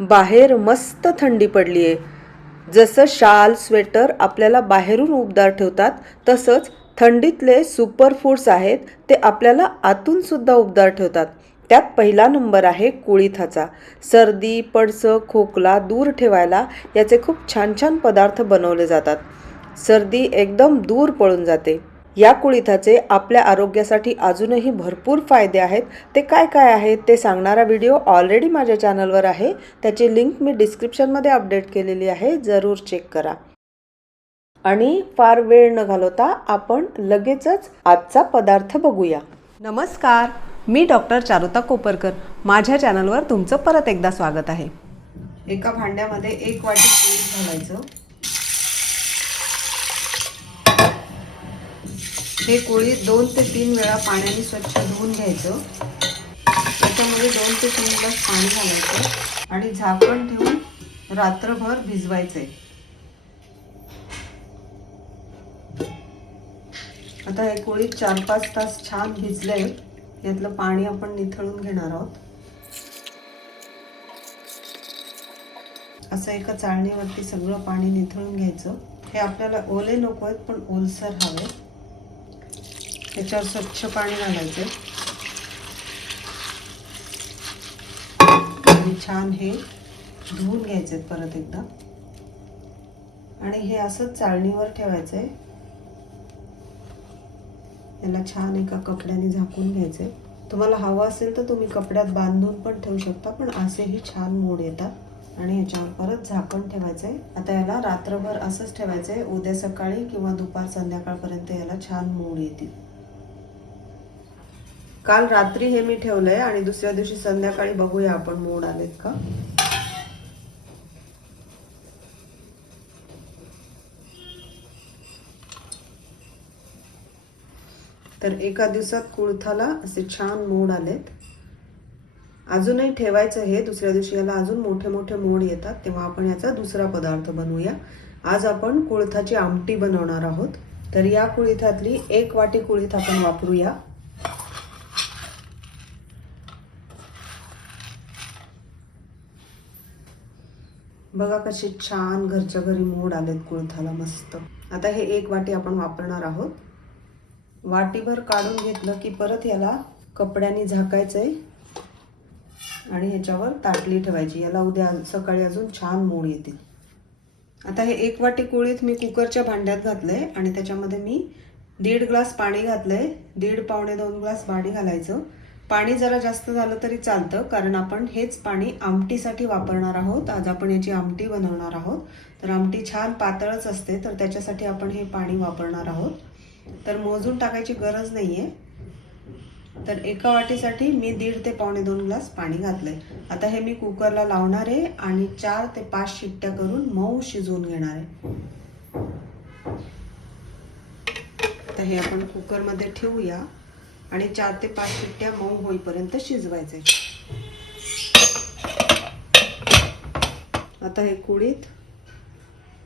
बाहेर मस्त थंडी पडली आहे. जसं शाल स्वेटर आपल्याला बाहेरून उबदार ठेवतात तसंच थंडीतले सुपर फूड्स आहेत ते आपल्याला आतूनसुद्धा उबदार ठेवतात. त्यात पहिला नंबर आहे कुळीथाचा. सर्दी पडसं खोकला दूर ठेवायला याचे खूप छान छान पदार्थ बनवले जातात. सर्दी एकदम दूर पळून जाते. या कुळिथाचे आपल्या आरोग्यासाठी अजूनही भरपूर फायदे आहेत. ते काय काय आहेत ते सांगणारा व्हिडिओ ऑलरेडी माझ्या चॅनलवर आहे. त्याची लिंक मी डिस्क्रिप्शनमध्ये अपडेट केलेली आहे. जरूर चेक करा. आणि फार वेळ न घालवता आपण लगेचच आजचा पदार्थ बघूया. नमस्कार मी डॉक्टर चारुता कोपरकर. माझ्या चॅनलवर तुमचं परत एकदा स्वागत आहे. एका भांड्यामध्ये एक वाटी तूप घालायचं. हे कोळी दोन ते तीन वेळा पाण्याने स्वच्छ धुवून घ्यायचं. त्याच्यामध्ये दोन ते तीन ग्लास पाणी घालायचं आणि झाकण ठेवून रात्रभर भिजवायचंय. आता हे कोळी चार पाच तास छान भिजले यातलं पाणी आपण निथळून घेणार आहोत. असं एका चाळणीवरती सगळं पाणी निथळून घ्यायचं. हे आपल्याला ओले नको आहेत पण ओलसर हवे. त्याच्यावर स्वच्छ पाणी घालायचं. आणि छान हे धुवून घ्यायचे परत एकदा. आणि हे असंच चाळणीवर ठेवायचंय. याला छान एका कपड्याने झाकून घ्यायचे तुम्हाला हवं असेल तर तुम्ही कपड्यात बांधून पण ठेवू शकता पण असेही छान मोड येतात. आणि याच्यावर परत झाकण ठेवायचंय. आता याला रात्रभर असंच ठेवायचंय. उद्या सकाळी किंवा दुपार संध्याकाळपर्यंत याला छान मोड येतील. काल रात्री हे मी ठेवलंय आणि दुसऱ्या दिवशी संध्याकाळी बघूया आपण मोड आलेत का. तर एका दिवसात कुळथाला असे छान मोड आलेत. अजूनही ठेवायचं हे दुसऱ्या दिवशी याला अजून मोठे मोठे मोड येतात तेव्हा आपण याचा दुसरा पदार्थ बनवूया. आज आपण कुळथाची आमटी बनवणार आहोत. तर या कुळीथातली एक वाटी कुळीथ आपण वापरूया. बघा कशी छान घरच्या घरी मोड आलेत कुळथाला मस्त. आता हे एक वाटी आपण वापरणार आहोत. वाटीभर काढून घेतलं की परत याला कपड्याने आहे आणि ह्याच्यावर ताटली ठेवायची. याला उद्या सकाळी अजून छान मोड येतील आता हे एक वाटी कुळीत मी कुकरच्या भांड्यात घातलंय आणि त्याच्यामध्ये मी दीड ग्लास पाणी घातलंय. दीड पावणे दोन ग्लास पाणी घालायचं. पाणी जरा जास्त झालं तरी चालतं कारण आपण हेच पाणी आमटीसाठी वापरणार आहोत. आज आपण याची आमटी बनवणार आहोत. तर आमटी छान पातळच असते तर त्याच्यासाठी आपण हे पाणी वापरणार आहोत. तर मोजून टाकायची गरज नाही आहे तर एका वाटीसाठी मी दीड ते पावणे दोन ग्लास पाणी घातलंय. आता हे मी कुकरला लावणार आहे आणि चार ते पाच शिट्ट्या करून मऊ शिजवून घेणार आहे. तर हे आपण कुकरमध्ये ठेवूया. आणि चार ते पाच शिट्ट्या मऊ होईपर्यंत शिजवायचे. आता हे कुडीत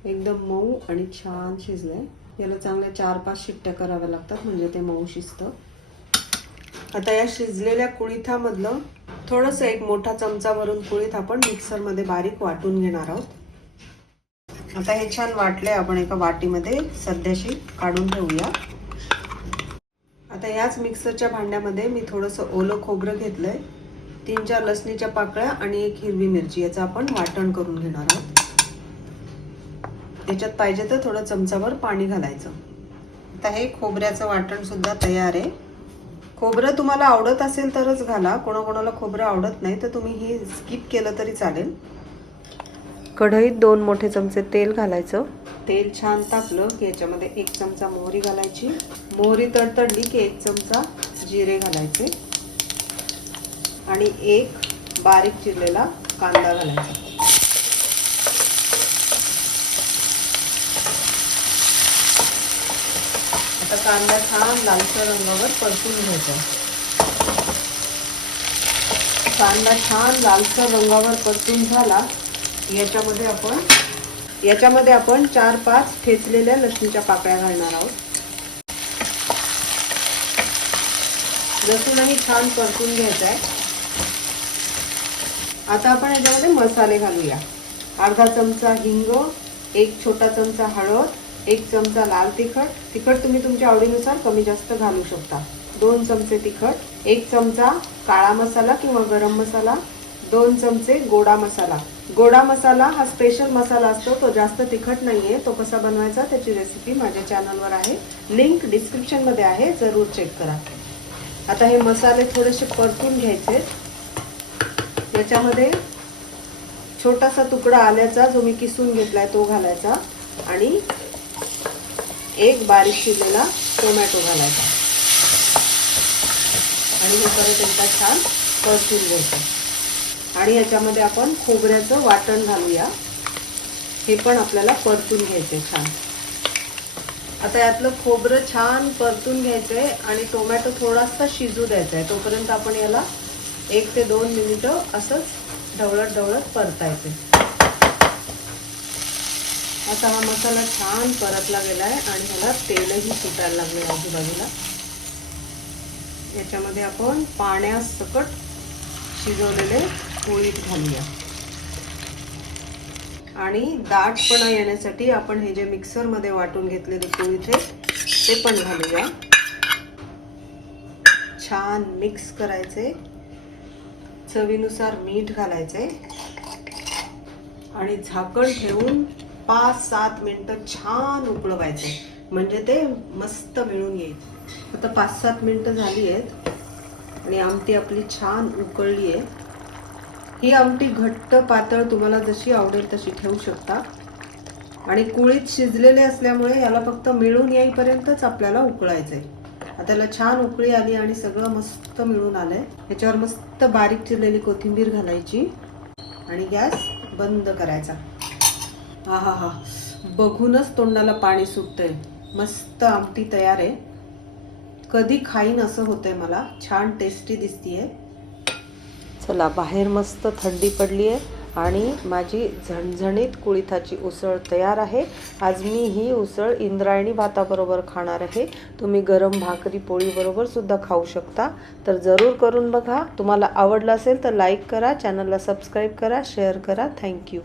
एकदम मऊ आणि छान शिजलंय याला चांगल्या चार पाच शिट्ट्या कराव्या लागतात म्हणजे ते मऊ शिजतं. आता या शिजलेल्या कुळीथामधलं थोडंसं एक मोठा चमचा भरून कुळीथ आपण मिक्सरमध्ये बारीक वाटून घेणार आहोत. आता हे छान वाटलंय आपण एका वाटीमध्ये सध्याशी काढून ठेवूया. आता याच मिक्सरच्या भांड्यामध्ये मी थोडंसं ओलं खोबरं घेतलंय तीन चार लसणीच्या पाकळ्या आणि एक हिरवी मिरची याचं आपण वाटण करून घेणार आहोत. त्याच्यात पाहिजे तर थोडं चमचावर पाणी घालायचं. आता हे खोबऱ्याचं वाटण सुद्धा तयार आहे. खोबरं तुम्हाला आवडत असेल तरच घाला कोणाकोणाला खोबरं आवडत नाही तर तुम्ही हे स्किप केलं तरी चालेल. कढईत दोन मोठे चमचे तेल घालायचं. तेल छान तापलं की याच्यामध्ये एक चमचा मोहरी घालायची. मोहरी तडतडली की एक चमचा जिरे घालायचे. आणि एक बारीक चिरलेला कांदा घालायचा. आता कांदा छान लालसर रंगावर परतून घ्यायचा. कांदा छान लालसर रंगावर परतून झाला याच्यामध्ये आपण याच्यामध्ये आपण चार पाच ठेचलेल्या लसणीच्या पाकळ्या घालणार आहोत. लसूणही छान परतून घ्यायचा आहे आता आपण याच्यामध्ये मसाले घालूया. अर्धा चमचा हिंग एक छोटा चमचा हळद एक चमचा लाल तिखट. तिखट तुम्ही तुमच्या आवडीनुसार कमी जास्त घालू शकता. दोन चमचे तिखट एक चमचा काळा मसाला किंवा गरम मसाला दोन चमचे गोडा मसाला. गोडा मसाला हा स्पेशल मसाला असतो तो जास्त तिखट नाहीये तो कसा बनवायचा त्याची रेसिपी माझ्या चॅनलवर आहे. लिंक डिस्क्रिप्शनमध्ये आहे जरूर चेक करा. आता हे मसाले थोडेसे परतून घ्यायचे. याच्यामध्ये छोटासा तुकडा आल्याचा जो मी किसून घेतलाय तो घालायचा आणि एक बारीक शिरलेला टोमॅटो घालायचा. आणि हे परत एकदा छान परतून घ्यायचं. आणि याच्यामध्ये आपण खोबऱ्याचं वाटण घालूया. हे पण आपल्याला परतून घ्यायचंय छान. आता यातलं खोबरं छान परतून घ्यायचंय आणि टोमॅटो थोडासा शिजू द्यायचा आहे तोपर्यंत आपण याला एक ते दोन मिनिटं असंच ढवळत ढवळत परतायचे आता हा मसाला छान परतला गेलाय आणि ह्याला तेलही सुटायला लागले आजूबाजूला. याच्यामध्ये आपण पाण्यासकट शिजवलेले पोळीत घालूया. आणि दाटपणा येण्यासाठी आपण हे जे मिक्सरमध्ये वाटून घेतलेले पोळीचे ते पण घालूया. छान मिक्स करायचे. चवीनुसार मीठ घालायचे. आणि झाकण ठेवून पाच सात मिनटं छान उकळवायचे. म्हणजे ते मस्त मिळून येईल. आता पाच सात मिनटं झाली आहेत. आणि आमटी आपली छान उकळली आहे. ही आमटी घट्ट पातळ तुम्हाला जशी आवडेल तशी ठेवू शकता. आणि कुळीत शिजलेले असल्यामुळे याला फक्त मिळून येईपर्यंतच आपल्याला उकळायचंय. आता त्याला छान उकळी आली आणि सगळं मस्त मिळून आलंय. याच्यावर मस्त बारीक चिरलेली कोथिंबीर घालायची. आणि गॅस बंद करायचा. हा हा हा. बघूनच तोंडाला पाणी सुटतंय. मस्त आमटी तयार आहे. कधी खाईन असं होतंय मला. छान टेस्टी दिसतीये. चला बाहेर मस्त थंडी पडली आहे आणि माझी झणझणीत कुळिथाची उसळ तयार आहे. आज मी ही उसळ इंद्रायणी भाताबरोबर खाणार आहे. तुम्ही गरम भाकरी पोळीबरोबर सुद्धा खाऊ शकता. तर जरूर करून बघा. तुम्हाला आवडलं असेल तर लाईक करा चॅनलला सबस्क्राईब करा शेअर करा. थँक्यू